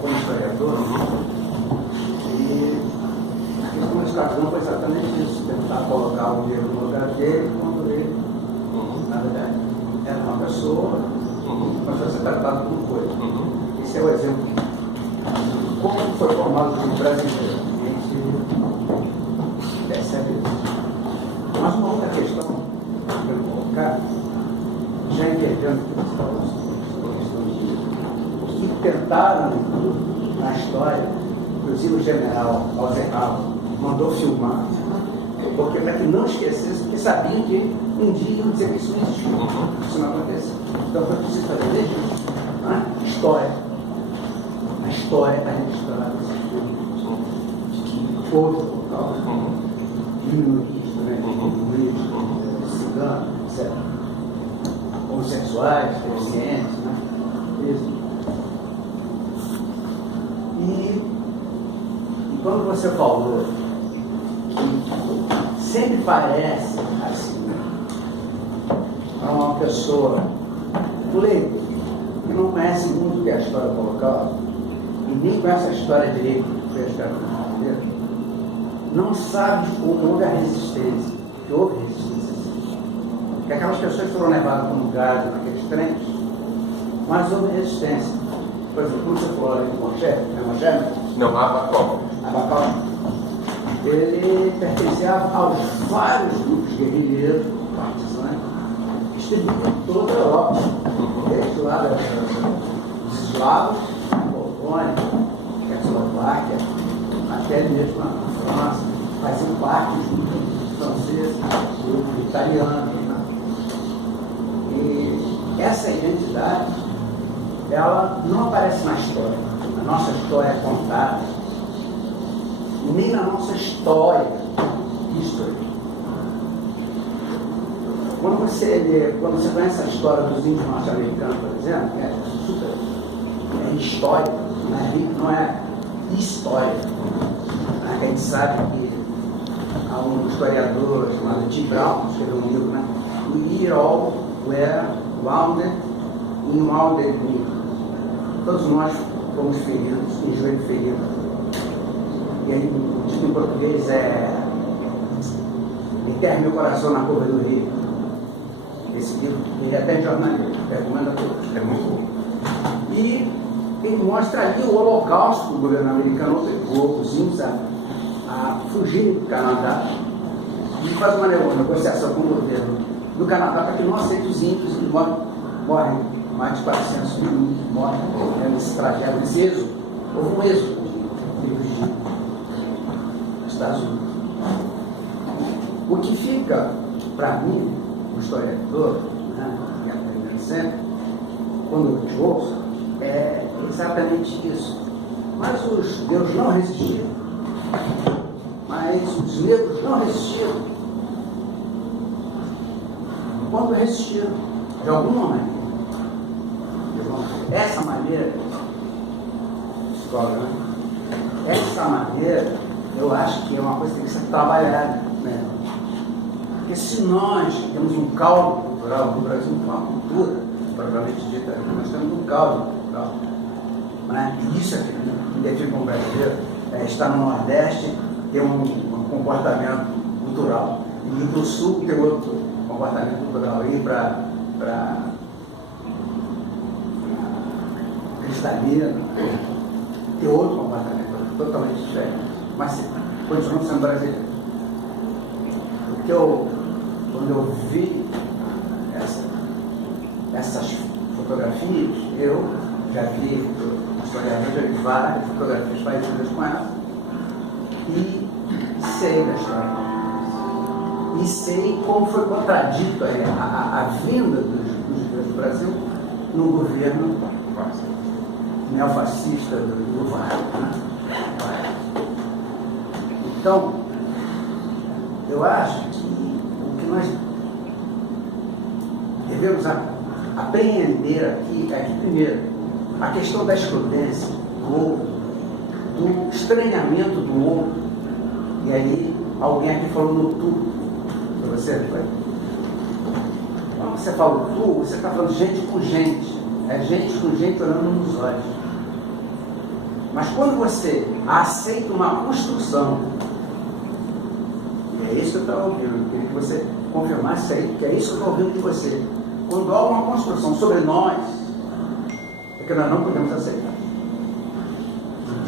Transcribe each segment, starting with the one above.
como historiador, e a questão do escravidão foi exatamente isso, tentar colocar o negro no lugar dele, quando ele, na verdade, era uma pessoa, mas foi ser tratado como coisa. Esse é o exemplo. Como foi formado o brasileiro? A gente percebe isso. Mas uma outra questão que eu vou colocar, já entendendo que você falou sobre a questão de que tentaram na história, inclusive o general Alzerral mandou filmar, porque para que não esquecesse, porque sabiam que um dia iam dizer que isso não existiu, isso não aconteceu. Então foi preciso fazer registro, né? História. A história para registrar esse povo local, minorias também, ciganos, etc. Homossexuais, deficientes, né? Isso. E quando você falou que sempre parece assim, a uma pessoa leiga, que não conhece muito o que é a história do Holocausto, e nem conhece a história direito, que foi a história do brasileiro, não sabe como houve a resistência, que houve resistência. Que aquelas pessoas foram levadas como gado naqueles trens, mas houve resistência. Por exemplo, como você falou ali do Moché, não, Abacó. Ele pertencia aos vários grupos guerrilheiros, partisanos, distribuídos em toda a Europa. Desde lá dos eslavos, Polônia, Tchecoslováquia, até mesmo na França, faziam parte dos grupos franceses, grupos italianos. Né? E essa identidade, ela não aparece na história. A nossa história é contada, nem na nossa história. Quando você conhece a história dos índios norte-americanos, por exemplo, que é super histórica, não é história. A gente sabe que há um historiador chamado Tim Brown, que escreveu um livro, né? We all were wounded in wounded knee. Todos nós fomos feridos, em joelho ferido. E aí, o título em português é Enterre Meu Coração na Curva do Rio. Esse livro, ele é até jornalista, recomendo a todos. É muito bom. E ele mostra ali o holocausto que o governo americano obrigou os índios a fugirem do Canadá e faz uma negociação com o governo do Canadá para que não aceite os índios e morrem mais de 400 mil índios morrem nesse trajeto, nesse êxodo. Houve um êxodo dos Estados Unidos. O que fica, para mim, o historiador, né, que aprende sempre, quando eu te ouço, é exatamente isso. Mas os judeus não resistiram. Mas os negros não resistiram. Quando resistiram, de alguma maneira. Essa maneira, escola, né? Essa maneira, eu acho que é uma coisa que tem que ser trabalhada, né? Porque se nós temos um caldo cultural no Brasil, uma cultura, propriamente dita, nós temos um caldo cultural, né? E isso é que identifica como brasileiro, estar no Nordeste tem um comportamento cultural, e ir para o Sul tem outro comportamento cultural, ir para Cristalina tem outro comportamento totalmente diferente, mas continuamos sendo brasileiros. Porque quando eu vi essas fotografias, eu já vi historiadores, já vi várias fotografias parecidas com essa, e sei da história. E sei como foi contradito a vinda dos judeus do Brasil no governo neofascista do Vargas. Né? Então, eu acho que o que nós devemos apreender aqui é que, primeiro, a questão da excludência do outro, do estranhamento do outro, e aí alguém aqui falou no tu, para você, foi? Quando você fala tu, você está falando gente com gente. É gente com gente olhando nos olhos. Mas quando você aceita uma construção, e é isso que eu estava ouvindo, eu queria que você confirmasse isso aí, que é isso que eu estou ouvindo de você. Quando há uma construção sobre nós, é que nós não podemos aceitar.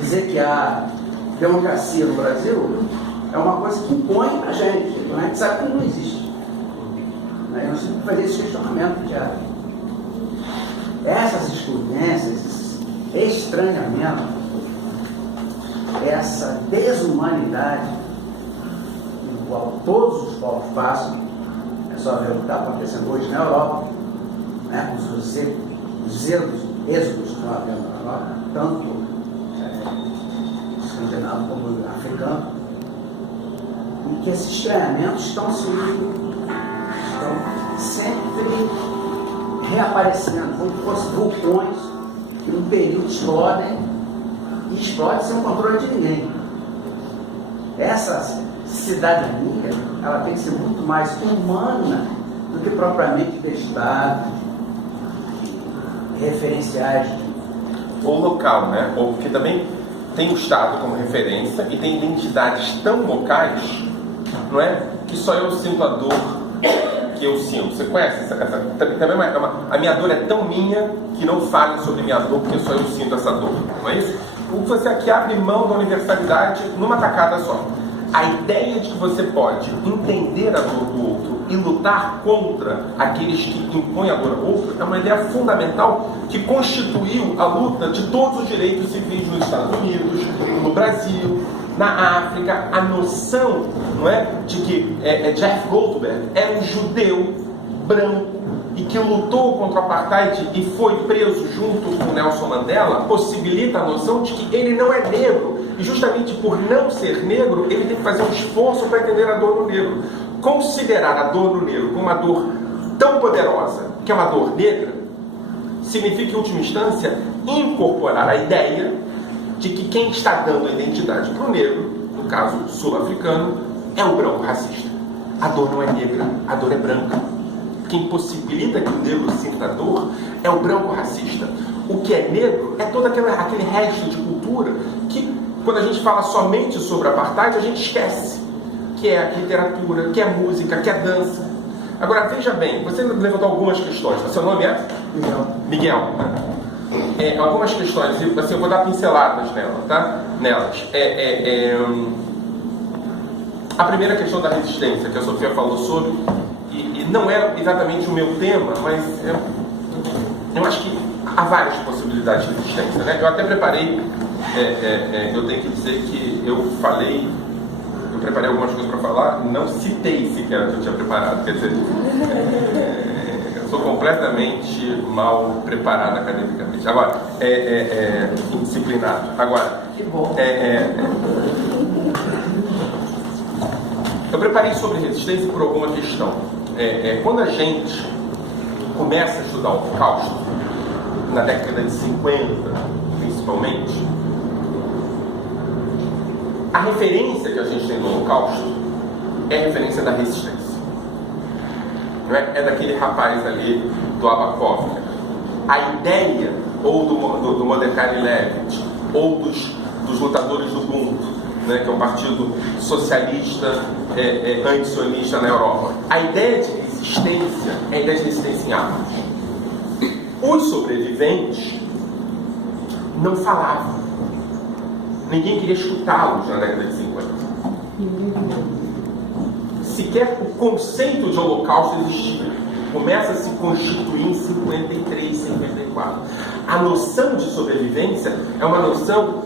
Dizer que há democracia no Brasil é uma coisa que impõe a gente, a gente sabe que não existe. Eu não sei fazer esse questionamento diário. Essas experiências, esse estranhamento, essa desumanidade, no qual todos os povos passam, é só ver o que está acontecendo hoje na Europa, né, os êxodos que estão havendo na Europa, tanto escandinavo como africano, e que esses estranhamentos estão sempre reaparecendo, como se fossem vulcões que num período explodem e explodem sem o controle de ninguém. Essa cidadania, ela tem que ser muito mais humana do que propriamente de Estado, referenciais. Ou local, né? Ou porque também tem o Estado como referência e tem identidades tão locais, não é? Que só eu sinto a dor que eu sinto. Você conhece essa também a minha dor é tão minha que não fale sobre minha dor, porque só eu sinto essa dor, não é isso? Você aqui abre mão da universalidade numa tacada só. A ideia de que você pode entender a dor do outro e lutar contra aqueles que impõem a dor ao outro é uma ideia fundamental que constituiu a luta de todos os direitos civis nos Estados Unidos, no Brasil, na África. A noção, não é, de que Jeff Goldberg é um judeu branco e que lutou contra o apartheid e foi preso junto com Nelson Mandela, possibilita a noção de que ele não é negro. E justamente por não ser negro, ele tem que fazer um esforço para entender a dor no negro. Considerar a dor no negro como uma dor tão poderosa, que é uma dor negra, significa, em última instância, incorporar a ideia de que quem está dando a identidade para o negro, no caso sul-africano, é o branco racista. A dor não é negra, a dor é branca. Quem possibilita que o negro sinta a dor é o branco racista. O que é negro é todo aquele resto de cultura que, quando a gente fala somente sobre apartheid, a gente esquece. Que é a literatura, que é a música, que é a dança. Agora, veja bem, você levantou algumas questões. O seu nome é? Miguel. Né? Algumas questões, assim, eu vou dar pinceladas nelas. A primeira questão da resistência, que a Sofia falou sobre, e não é exatamente o meu tema, mas eu acho que há várias possibilidades de resistência, né? Eu até preparei, eu tenho que dizer que eu preparei algumas coisas para falar, não citei sequer o que eu tinha preparado, quer dizer, eu sou completamente mal preparado academicamente, agora, indisciplinado. Agora, que bom. Eu preparei sobre resistência por alguma questão. Quando a gente começa a estudar o Holocausto, na década de 50, principalmente, a referência que a gente tem do Holocausto é a referência da resistência. Não é? É daquele rapaz ali, do Abakov. A ideia, ou do Mordecai Levitt, ou dos lutadores do Ubuntu, né, que é um partido socialista, anti-sionista na Europa. A ideia de resistência é a ideia de resistência em armas. Os sobreviventes não falavam. Ninguém queria escutá-los na década de 50. Sequer o conceito de holocausto existia. Começa a se constituir em 53, 54. A noção de sobrevivência é uma noção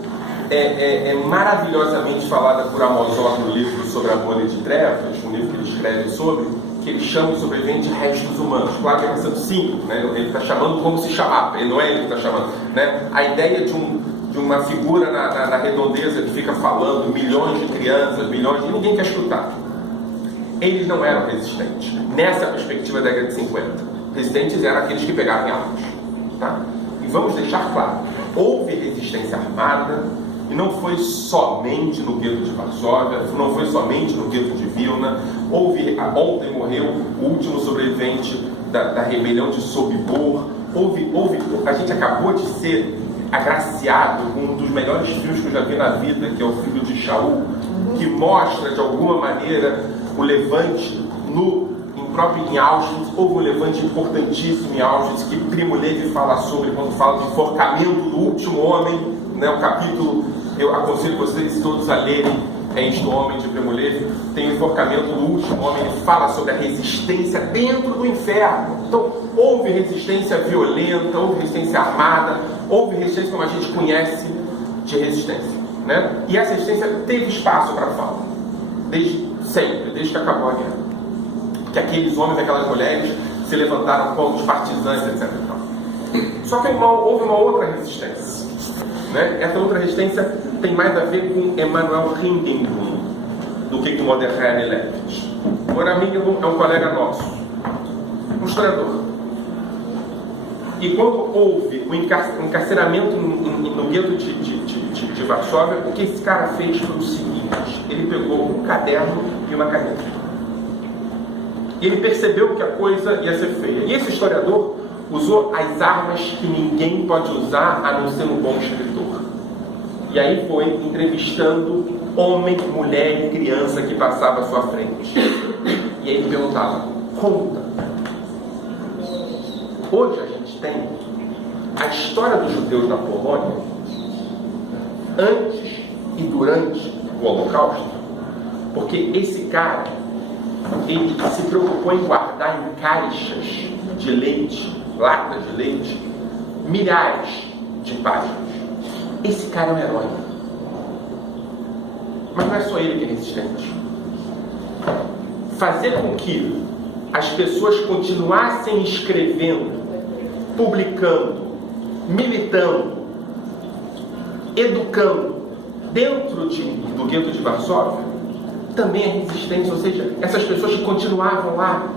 maravilhosamente falada por Amos Oz no livro sobre a Bolha de Trevas, um livro que ele escreve sobre, que ele chama de sobrevivente de restos humanos. Claro que é questão simples, né? Ele está chamando como se chamava, ele não é ele que está chamando, né? A ideia de uma figura na redondeza que fica falando, milhões de crianças, milhões de... ninguém quer escutar. Eles não eram resistentes. Nessa perspectiva da década de 50, resistentes eram aqueles que pegavam armas. Tá? E vamos deixar claro, houve resistência armada, e não foi somente no gueto de Varsóvia, não foi somente no gueto de Vilna. Ontem morreu o último sobrevivente da rebelião de Sobibor, a gente acabou de ser agraciado com um dos melhores filmes que eu já vi na vida, que é o filme de Shaul, que mostra de alguma maneira o levante próprio em Auschwitz. Houve um levante importantíssimo em Auschwitz que Primo Levi fala sobre quando fala do enforcamento do último homem, né? O capítulo, eu aconselho vocês todos a lerem, é Isto Homem, de Primo Levi. Tem o enforcamento do último homem, ele fala sobre a resistência dentro do inferno. Então houve resistência violenta, houve resistência armada, houve resistência como a gente conhece de resistência, né? E essa resistência teve espaço para fala desde sempre, desde que acabou a guerra, que aqueles homens e aquelas mulheres se levantaram como os partisãs, etc. Só que houve uma outra resistência, né? Essa outra resistência tem mais a ver com Emanuel Rindenblum do que com Mordechai Levitch. O Rindenblum é um colega nosso, um historiador. E quando houve o encarceramento no gueto de Varsóvia, o que esse cara fez foi o seguinte: ele pegou um caderno e uma caneta. Ele percebeu que a coisa ia ser feia. E esse historiador usou as armas que ninguém pode usar a não ser um bom escritor. E aí foi entrevistando homem, mulher e criança que passava à sua frente. E aí ele perguntava: conta. Hoje a gente tem a história dos judeus na Polônia antes e durante o Holocausto, porque esse cara, ele se preocupou em guardar em caixas de leite, latas de leite, milhares de páginas. Esse cara é um herói. Mas não é só ele que é resistente. Fazer com que as pessoas continuassem escrevendo, publicando, militando, educando dentro do gueto de Varsóvia também é resistência. Ou seja, essas pessoas que continuavam lá.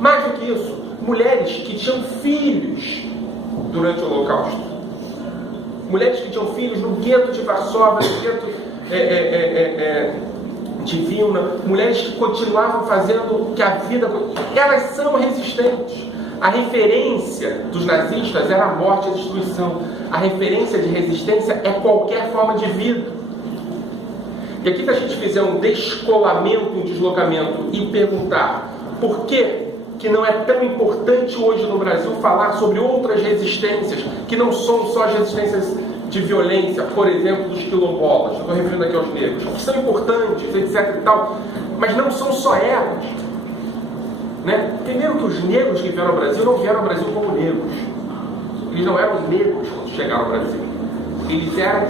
Mais do que isso, mulheres que tinham filhos durante o Holocausto, mulheres que tinham filhos no gueto de Varsóvia, no gueto de Vilna, mulheres que continuavam fazendo que a vida... Elas são resistentes. A referência dos nazistas era a morte e a destruição. A referência de resistência é qualquer forma de vida. E aqui, se a gente fizer um descolamento, um deslocamento e perguntar por que não é tão importante hoje no Brasil falar sobre outras resistências, que não são só as resistências de violência, por exemplo, dos quilombolas, estou referindo aqui aos negros, que são importantes, etc. e tal, mas não são só elas. Né? Primeiro que os negros que vieram ao Brasil não vieram ao Brasil como negros. Eles não eram negros quando chegaram ao Brasil. Eles eram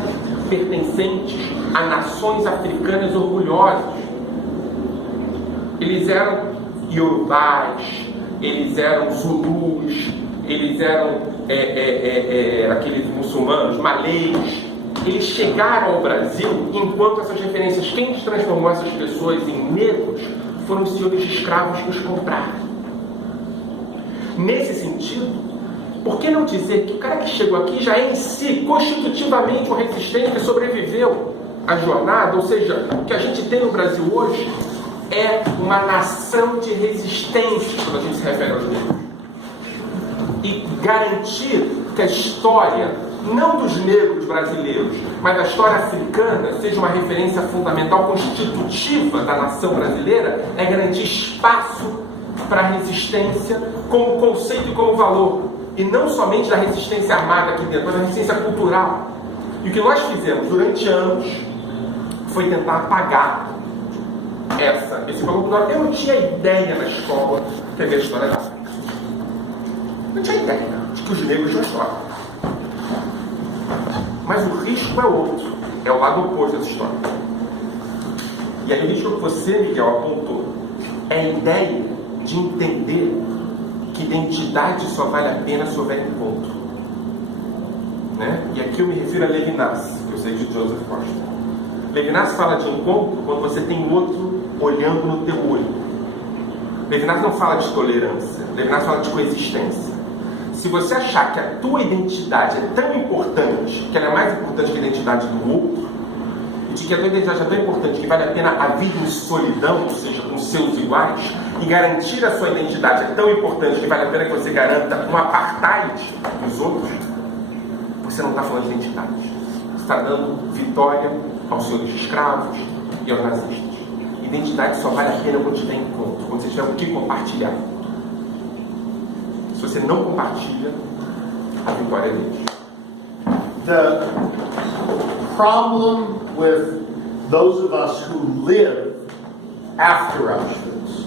pertencentes a nações africanas orgulhosas. Eles eram iorubás, eles eram zulus, eles eram aqueles muçulmanos, malês. Eles chegaram ao Brasil enquanto essas referências, quem transformou essas pessoas em negros foram os senhores de escravos que os compraram. Nesse sentido, por que não dizer que o cara que chegou aqui já é em si, constitutivamente, um resistente que sobreviveu à jornada? Ou seja, o que a gente tem no Brasil hoje é uma nação de resistência, quando a gente se refere aos negros. E garantir que a história, não dos negros brasileiros, mas a história africana, seja uma referência fundamental, constitutiva da nação brasileira, é garantir espaço para a resistência como conceito e como valor. E não somente da resistência armada aqui dentro, mas da resistência cultural. E o que nós fizemos durante anos foi tentar apagar esse valor cultural. Eu não tinha ideia na escola que havia a história da África. Não tinha ideia de que os negros tinham história. Mas o risco é outro, é o lado oposto dessa história. E aí o risco que você, Miguel, apontou é a ideia de entender que identidade só vale a pena se houver encontro. Né? E aqui eu me refiro a Levinas, que eu sei de Joseph Costa. Levinas fala de encontro quando você tem outro olhando no teu olho. Levinas não fala de tolerância, Levinas fala de coexistência. Se você achar que a tua identidade é tão importante, que ela é mais importante que a identidade do outro, e de que a tua identidade é tão importante que vale a pena a vida em solidão, ou seja, com seus iguais, e garantir a sua identidade é tão importante que vale a pena que você garanta um apartheid dos outros, você não está falando de identidade. Você está dando vitória aos senhores de escravos e aos nazistas. Identidade só vale a pena quando tiver encontro, quando você tiver o que compartilhar. Se você não compartilha, a vitória é deles. The problem with those of us who live after Auschwitz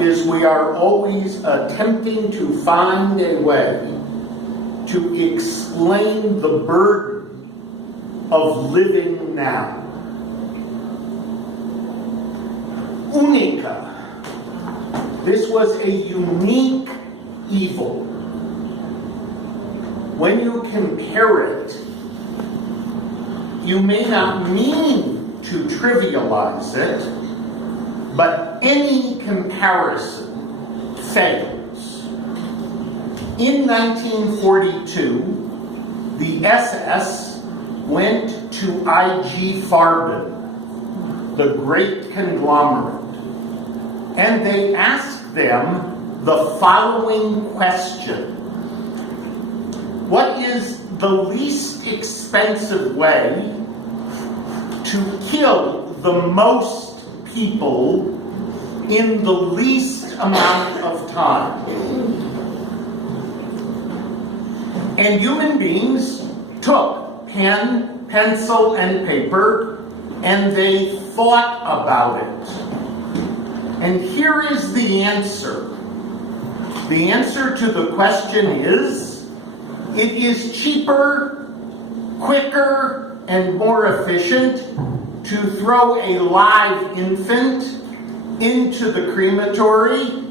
is we are always attempting to find a way to explain the burden of living now. Única. This was a unique evil. When you compare it, you may not mean to trivialize it, but any comparison fails. In 1942, the SS went to IG Farben, the great conglomerate, and they asked them the following question: what is the least expensive way to kill the most people in the least amount of time? And human beings took pen, pencil, and paper, and they thought about it. And here is the answer. The answer to the question is, it is cheaper, quicker, and more efficient to throw a live infant into the crematory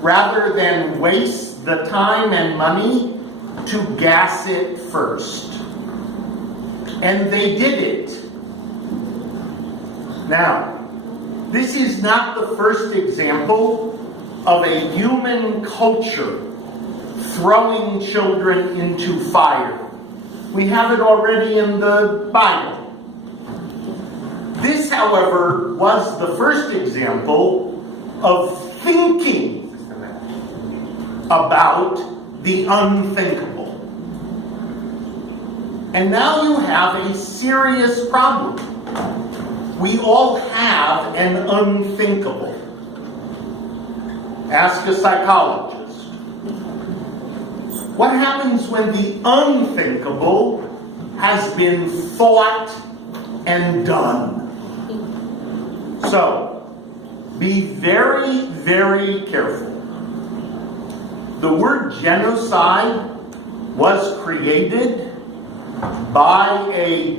rather than waste the time and money to gas it first. And they did it. Now, this is not the first example of a human culture throwing children into fire. We have it already in the Bible. This, however, was the first example of thinking about the unthinkable. And now you have a serious problem. We all have an unthinkable. Ask a psychologist. What happens when the unthinkable has been thought and done? So, be very, very careful. The word genocide was created by a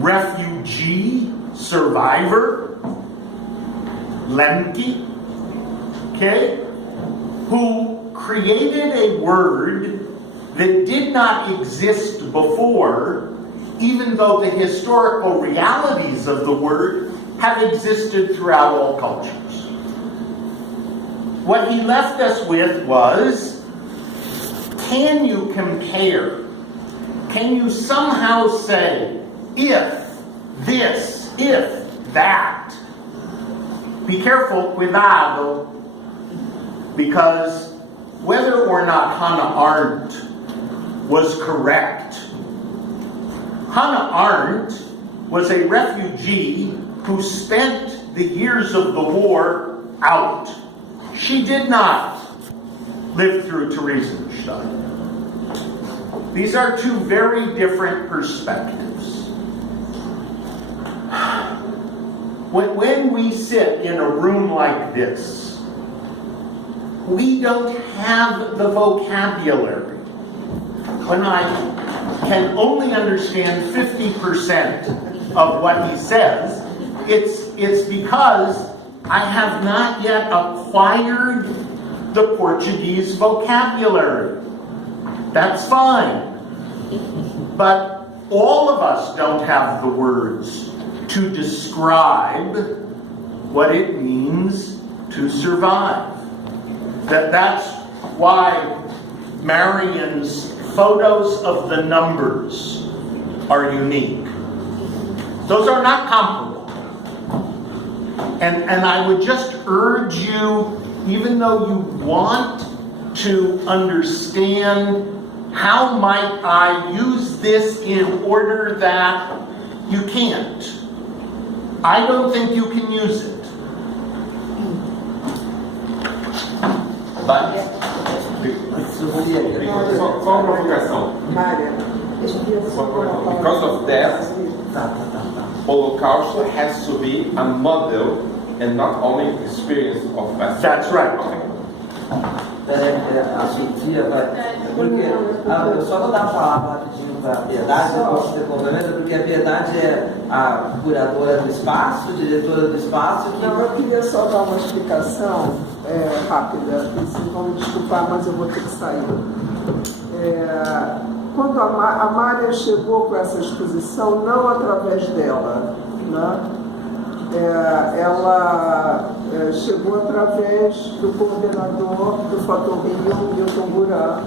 refugee survivor, Lemke, who created a word that did not exist before, even though the historical realities of the word have existed throughout all cultures. What he left us with was, can you compare? Can you somehow say, if this, if that? Be careful, cuidado, because whether or not Hannah Arendt was correct, Hannah Arendt was a refugee who spent the years of the war out. She did not live through Theresienstadt. These are two very different perspectives. When we sit in a room like this, we don't have the vocabulary. When I can only understand 50% of what he says, it's because I have not yet acquired the Portuguese vocabulary. That's fine. But all of us don't have the words to describe what it means to survive. That's why Marion's photos of the numbers are unique. Those are not comparable. And I would just urge you, even though you want to understand how might I use this in order that you can't. I don't think you can use it. But Só uma provocação. Because of that, Holocaust has to be a model and not only experience of past. that's right. A Sofia vai. Porque eu só vou dar uma palavra rapidinho para a Piedade, depois de ter complemento, porque a Piedade é a curadora do espaço, diretora do espaço. Não, eu queria só dar uma explicação rápida. Vocês vão me desculpar, mas eu vou ter que sair. Quando a Mária chegou com essa exposição, não através dela, né? Ela chegou através do coordenador do Fotorrio, Milton Buran,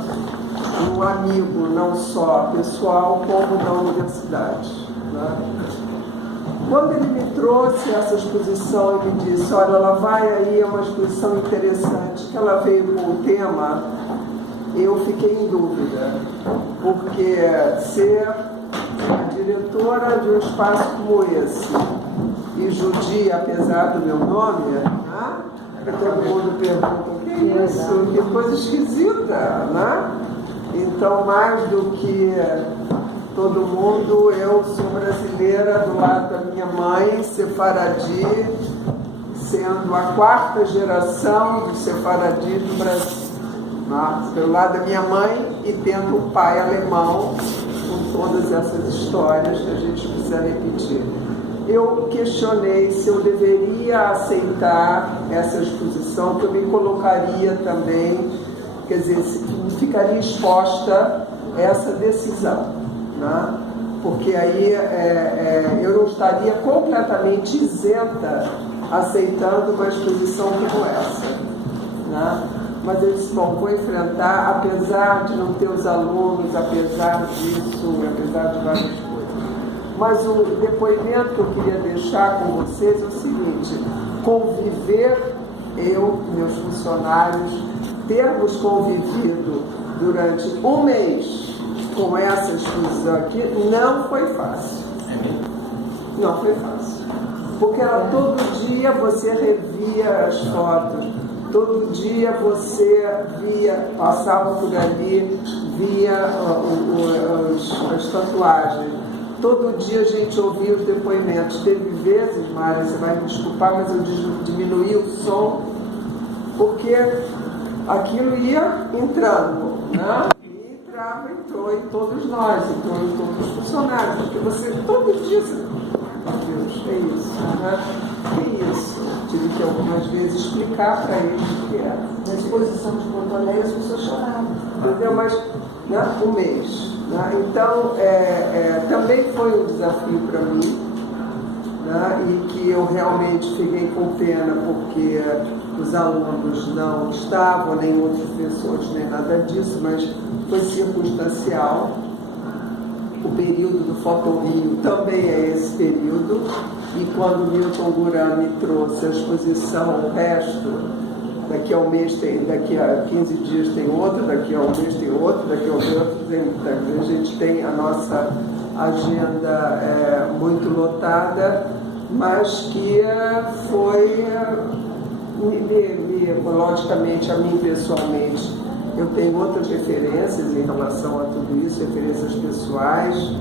um amigo não só pessoal como da universidade, né? Quando ele me trouxe essa exposição e me disse, olha, ela vai aí, é uma exposição interessante, que ela veio com o tema, eu fiquei em dúvida, porque ser a diretora de um espaço como esse, e judia, apesar do meu nome, né? Todo mundo pergunta, o que é isso? Que coisa esquisita, né? Então, mais do que todo mundo, eu sou brasileira do lado da minha mãe, sefaradi, sendo a 4ª geração do sefaradi do Brasil. Né? Pelo lado da minha mãe e tendo um pai alemão, com todas essas histórias que a gente precisa repetir. Eu questionei se eu deveria aceitar essa exposição, que eu me colocaria também, quer dizer, se ficaria exposta a essa decisão, né? Porque aí eu não estaria completamente isenta aceitando uma exposição como essa, né? Mas eu disse, bom, vou enfrentar, apesar de não ter os alunos, apesar disso, apesar de várias coisas. Mas o depoimento que eu queria deixar com vocês é o seguinte: conviver, eu, meus funcionários, termos convivido durante um mês com essa exposição aqui, não foi fácil. Não foi fácil. Porque era todo dia você revia as fotos, todo dia você via, passava por ali, via as tatuagens. Todo dia a gente ouvia os depoimentos. Teve vezes, Mária, você vai me desculpar, mas eu diminuí o som, porque aquilo ia entrando, né? E entrou em todos nós, entrou em todos os funcionários, porque você, todo dia, meu Deus, é isso, né? É isso. Tive que algumas vezes explicar para eles o que era. Na exposição de Porto Alegre, as pessoas choravam. Entendeu? Mas, né, um mês. Né? Então, também foi um desafio para mim, né? E que eu realmente fiquei com pena, porque os alunos não estavam, nem outros professores, nem nada disso, mas foi circunstancial. O período do Fotorrio também é esse período, e quando Milton Buran me trouxe a exposição, o resto, daqui a um mês tem, daqui a 15 dias tem outro, daqui a um mês tem outro, daqui a um mês outro, a gente tem a nossa agenda muito lotada, mas que foi, logicamente, a mim pessoalmente, eu tenho outras referências em relação a tudo isso, referências pessoais,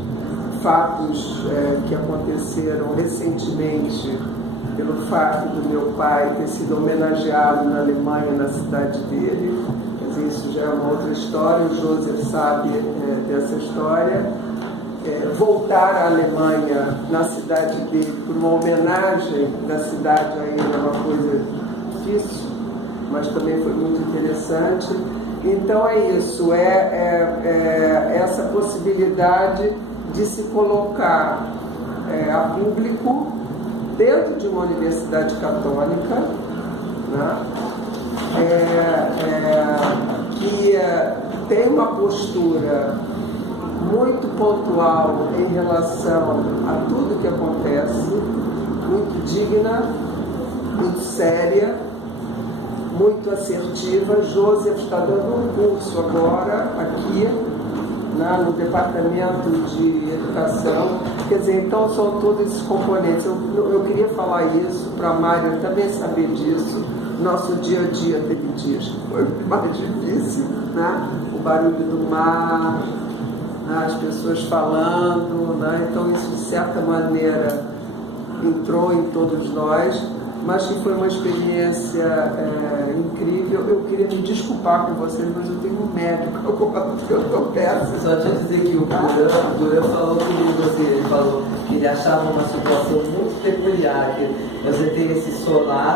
fatos que aconteceram recentemente, pelo fato do meu pai ter sido homenageado na Alemanha, na cidade dele. Quer dizer, isso já é uma outra história, o Joseph sabe dessa história. Voltar à Alemanha, na cidade dele, por uma homenagem da cidade a ele, é uma coisa difícil, mas também foi muito interessante. Então é isso, essa possibilidade de se colocar a público dentro de uma universidade católica, né? Que tem uma postura muito muito pontual em relação a tudo que acontece, muito digna, muito séria, muito assertiva. Joseph está dando um curso agora aqui no Departamento de Educação. Quer dizer, então são todos esses componentes. Eu queria falar isso para a Mária também saber disso. Nosso dia a dia teve dias que foi mais difícil, né? O barulho do mar, né? As pessoas falando, né? Então isso de certa maneira entrou em todos nós, mas que foi uma experiência incrível. Eu queria me desculpar com vocês, mas eu tenho um médico que eu estou péssimo. Só te dizer que o Duran falou comigo assim, ele falou que ele achava uma situação muito peculiar, que você tem esse solar